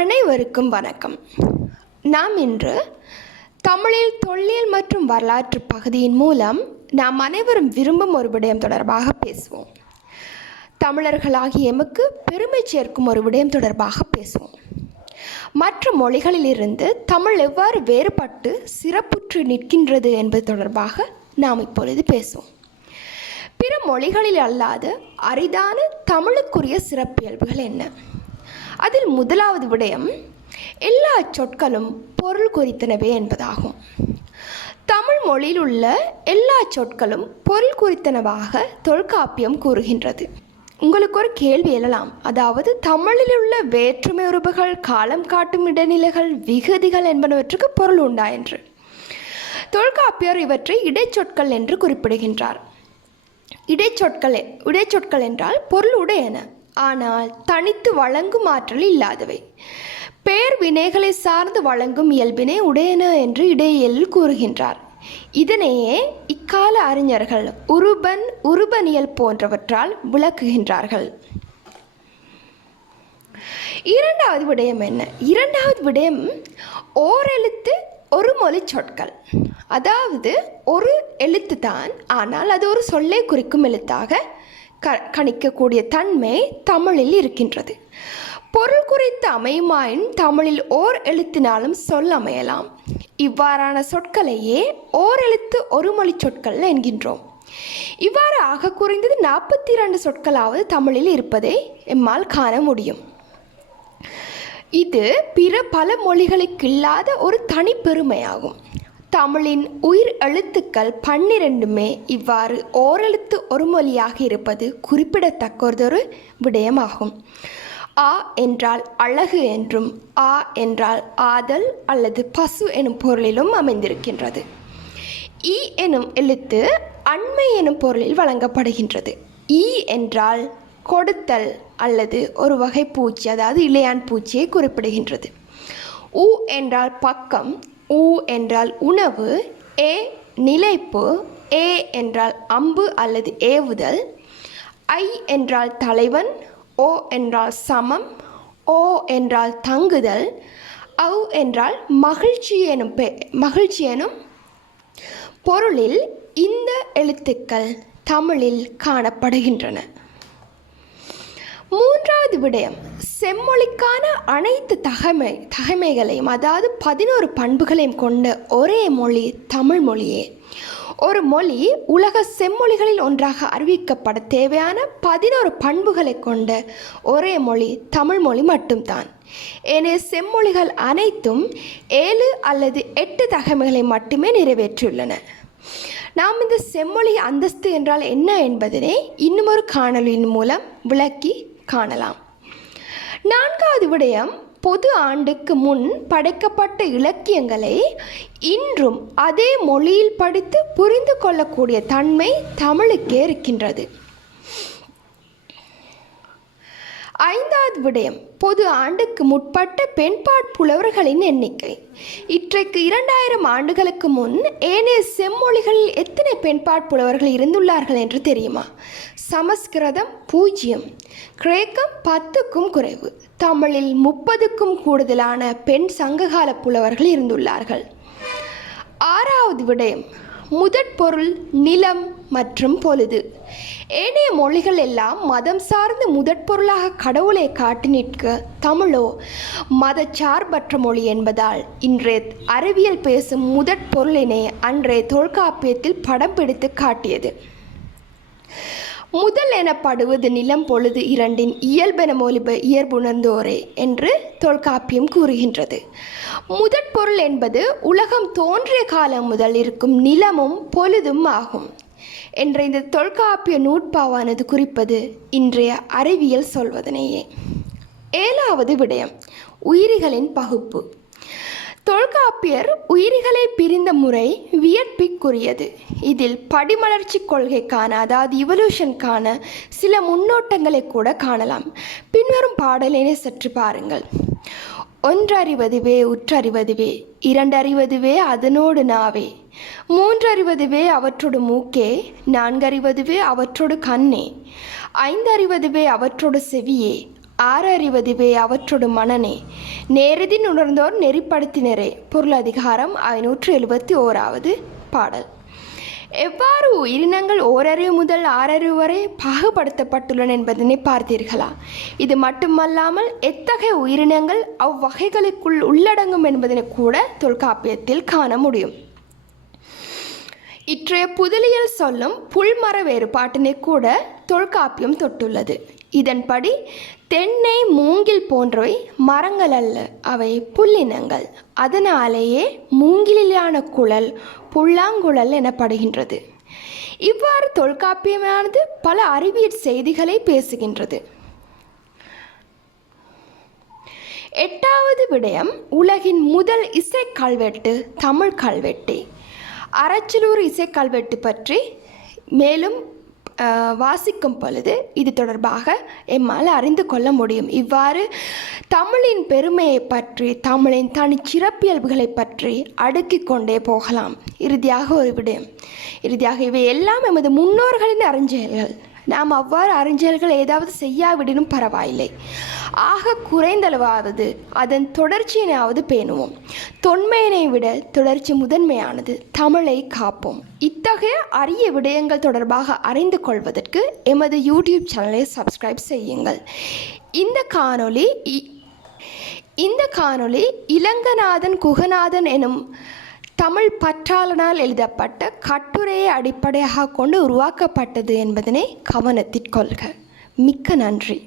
அனைவருக்கும் வணக்கம். நாம் இன்று தமிழில் தொல்லியல் மற்றும் வரலாற்று பகுதியின் மூலம் நாம் அனைவரும் விரும்பும் ஒரு விடயம் தொடர்பாக பேசுவோம். தமிழர்களாகிய எமக்கு பெருமை சேர்க்கும் ஒரு விடயம் தொடர்பாக பேசுவோம். மற்ற மொழிகளிலிருந்து தமிழ் எவ்வாறு வேறுபட்டு சிறப்புற்று நிற்கின்றது என்பது தொடர்பாக நாம் இப்பொழுது பேசுவோம். பிற மொழிகளில் அல்லாத அரிதான தமிழுக்குரிய சிறப்பியல்புகள் என்ன? அதில் முதலாவது விடயம் எல்லா சொற்களும் பொருள் குறித்தனவே என்பதாகும். தமிழ் மொழியில் உள்ள எல்லா சொற்களும் பொருள் குறித்தனவாக தொல்காப்பியம் கூறுகின்றது. உங்களுக்கு ஒரு கேள்வி எழலாம், அதாவது தமிழில் உள்ள வேற்றுமை உருபுகள், காலம் காட்டும் இடைநிலைகள், விகுதிகள் என்பனவற்றுக்கு பொருள் உண்டா என்று. தொல்காப்பியர் இவற்றை இடைச்சொற்கள் என்று குறிப்பிடுகின்றார். இடைச்சொற்கள் என்றால் பொருள் உடையன, ஆனால் தனித்து வழங்கும் ஆற்றல் இல்லாதவை. பெயர் வினைகளை சார்ந்து வழங்கும் இயல்பினை உடையன என்று இடையியலில் கூறுகின்றார். இதனையே இக்கால அறிஞர்கள் உருபனியல் போன்றவற்றால் விளக்குகின்றார்கள். இரண்டாவது விடயம் என்ன? இரண்டாவது விடயம் ஓரெழுத்து ஒரு மொழி சொற்கள். அதாவது ஒரு எழுத்து தான், ஆனால் அது ஒரு சொல்லை குறிக்கும் எழுத்தாக கணிக்கக்கூடிய தன்மை தமிழில் இருக்கின்றது. பொருள் குறித்து அமையுமாயின் தமிழில் ஓர் எழுத்தினாலும் சொல் அமையலாம். இவ்வாறான சொற்களையே ஓர் எழுத்து ஒரு மொழி சொற்கள் என்கின்றோம். இவ்வாறு ஆக குறைந்தது 42 சொற்களாவது தமிழில் இருப்பதை எம்மால் காண முடியும். இது பிற பல மொழிகளுக்கு இல்லாத ஒரு தனிப்பெருமையாகும். தமிழின் உயிர் எழுத்துக்கள் 12மே இவ்வாறு ஓரெழுத்து ஒரு மொழியாக இருப்பது குறிப்பிடத்தக்கதொரு விடயமாகும். ஆ என்றால் அழகு என்றும், ஆ என்றால் ஆதல் அல்லது பசு எனும் பொருளிலும் அமைந்திருக்கின்றது. ஈ எனும் எழுத்து அண்மை எனும் பொருளில் வழங்கப்படுகின்றது. ஈ என்றால் கொடுத்தல் அல்லது ஒரு வகை பூச்சி, அதாவது இளையான் பூச்சியை குறிப்பிடுகின்றது. உ என்றால் பக்கம், ஊ என்றால் உணவு, ஏ நிலைப்பு, ஏ என்றால் அம்பு அல்லது ஏவுதல், ஐ என்றால் தலைவன், ஓ என்றால் சமம், ஓ என்றால் தங்குதல், ஔ என்றால் மகிழ்ச்சி எனும் பொருளில் இந்த எழுத்துக்கள் தமிழில் காணப்படுகின்றன. மூன்றாவது விடயம் செம்மொழிக்கான அனைத்து தகைமைகளையும், அதாவது 11 பண்புகளையும் கொண்ட ஒரே மொழி தமிழ் மொழியே. ஒரு மொழி உலக செம்மொழிகளில் ஒன்றாக அறிவிக்கப்பட தேவையான 11 பண்புகளை கொண்ட ஒரே மொழி தமிழ் மொழி மட்டும்தான். ஏனைய செம்மொழிகள் அனைத்தும் 7 அல்லது 8 தகைமைகளை மட்டுமே நிறைவேற்றியுள்ளன. நாம் இந்த செம்மொழி அந்தஸ்து என்றால் என்ன என்பதனை இன்னும் ஒரு காணொலியின் மூலம் விளக்கி காணலாம். நான்காவது விடயம் பொது ஆண்டுக்கு முன் படைக்கப்பட்ட இலக்கியங்களை இன்றும் அதே மொழியில் படித்து புரிந்து கொள்ளக்கூடிய தன்மை தமிழுக்கே இருக்கின்றது. ஐந்தாவது விடயம் பொது ஆண்டுக்கு முற்பட்ட பெண்பாட் புலவர்களின் எண்ணிக்கை. இன்றைக்கு 2000 ஆண்டுகளுக்கு முன் ஏனைய செம்மொழிகளில் எத்தனை பெண்பாட் புலவர்கள் இருந்துள்ளார்கள் என்று தெரியுமா? சமஸ்கிருதம் 0, கிரேக்கம் 10க்கும் குறைவு, தமிழில் 30க்கும் கூடுதலான பெண் சங்ககால புலவர்கள் இருந்துள்ளார்கள். ஆறாவது விடயம் முதற் பொருள் நிலம் மற்றும் பொழுது. ஏனைய மொழிகள் எல்லாம் மதம் சார்ந்து முதற் பொருளாக கடவுளை காட்டி நிற்க, தமிழோ மதச்சார்பற்ற மொழி என்பதால் இன்றைய அறிவியல் பேசும் முதற் பொருளினை அன்றைய தொல்காப்பியத்தில் படம் பிடித்து காட்டியது. முதல் எனப்படுவது நிலம் பொழுது இரண்டின் இயல்பென மொழிப இயல்புணர்ந்தோரே என்று தொல்காப்பியம் கூறுகின்றது. முதற் பொருள் என்பது உலகம் தோன்றிய காலம் முதல் இருக்கும் நிலமும் பொழுதும் ஆகும் என்ற இந்த தொல்காப்பிய நூற்பாவானது குறிப்பது இன்றைய அறிவியல் சொல்வதனையே. ஏழாவது விடயம் உயிரிகளின் பகுப்பு. தொல்காப்பியர் உயிரிகளை பிரிந்த முறை வியப்பிற்குரியது. இதில் படிமலர்ச்சி கொள்கைக்கான, அதாவது இவல்யூஷனுக்கான சில முன்னோட்டங்களை கூட காணலாம். பின்வரும் பாடலினை சற்று பாருங்கள். ஒன்றறிவதுவே உற்றறிவதுவே, இரண்டறிவதுவே அதனோடு நாவே, மூன்றறிவதுவே அவற்றோடு மூக்கே, நான்கறிவதுவே அவற்றோடு கண்ணே, ஐந்தறிவதுவே அவற்றோடு செவியே, ஆறறிவதுவே அவற்றொடு மனனே நேரதி உணர்ந்தோர் நெறிப்படுத்தினரே. பொருளதிகாரம் 571வது பாடல். எவ்வாறு உயிரினங்கள் ஓரறிவு முதல் ஆறறிவு வரை பாகுபடுத்தப்பட்டுள்ளன என்பதனை பார்த்தீர்களா? இது மட்டுமல்லாமல் எத்தகைய உயிரினங்கள் அவ்வகைகளுக்குள் உள்ளடங்கும் என்பதனை கூட தொல்காப்பியத்தில் காண முடியும். இற்றைய புதலியல் சொல்லும் புல்மர வேறுபாட்டினை கூட தொல்காப்பியம் தொட்டுள்ளது. இதன்படி தென்னை மூங்கில் போன்றவை மரங்கள் அல்ல, அவை புல்லினங்கள். அதனாலேயே மூங்கிலான குழல் புல்லாங்குழல் எனப்படுகின்றது. இவ்வாறு தொல்காப்பியமானது பல அறிவியல் செய்திகளை பேசுகின்றது. 8வது விடயம் உலகின் முதல் இசை கல்வெட்டு தமிழ் கல்வெட்டு. அரச்சலூர் இசை கல்வெட்டு பற்றி மேலும் வாசிக்கும் பொழுது இது தொடர்பாக எம்மால் அறிந்து கொள்ள முடியும். இவ்வாறு தமிழின் பெருமையை பற்றி தமிழின் தனிச்சிறப்பியல்புகளை பற்றி அடுக்கிக் கொண்டே போகலாம். இறுதியாக ஒரு விடயம், இறுதியாக இவை எல்லாம் எமது முன்னோர்களின் அறிஞர்கள். நாம் அவ்வாறு அறிஞர்கள் ஏதாவது செய்யாவிடனும் பரவாயில்லை, ஆக குறைந்தளவாவது அதன் தொடர்ச்சியினாவது பேணுவோம். தொன்மையினை விட தொடர்ச்சி முதன்மையானது. தமிழை காப்போம். இத்தகைய அரிய விடயங்கள் தொடர்பாக அறிந்து கொள்வதற்கு எமது யூடியூப் சேனலை சப்ஸ்கிரைப் செய்யுங்கள். இந்த காணொளி இளங்கநாதன் குகநாதன் எனும் தமிழ் பற்றாளனால் எழுதப்பட்ட கட்டுரையை அடிப்படையாக கொண்டு உருவாக்கப்பட்டது என்பதனை கவனத்தில் கொள்க. மிக்க நன்றி.